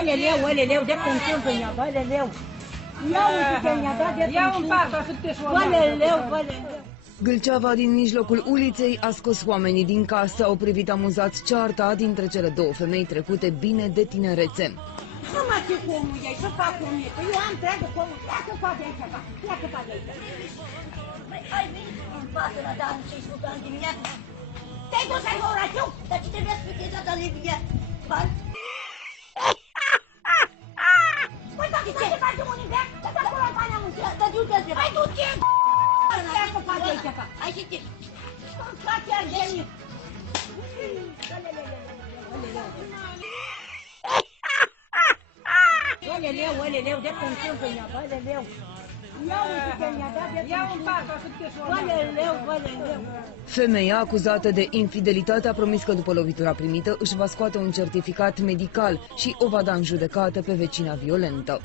Oleleu, de cum pe ea, oleleu. Ia un pas, să te Oleleu. Gâlceava din mijlocul uliței a scos oamenii din casă, au privit amuzați cearta dintre cele două femei trecute bine de tinerețe. Nu mă știu cu omul ei, să fac cu omul ei, că eu am treabă cu omul, pleacă-ți de aici, pleacă-ți de aici. Păi ai venit în față la Darul 600 ani dimineața? Te-ai dus la orașul? Dar ce trebuia să fie data de viață? Bani? Păi da, ce facem un invers? Să-ți acolo în bani am înțeles. Dar de unde ați Hai du-te! Pleacă-ți de aici, ai și timp. să-ți faci argenii. Oleleu, de cum pe ea, oleleu. Ia un pas, să te oleleu. Femeia acuzată de infidelitate a promis că după lovitura primită își va scoate un certificat medical și o va da în judecată pe vecina violentă.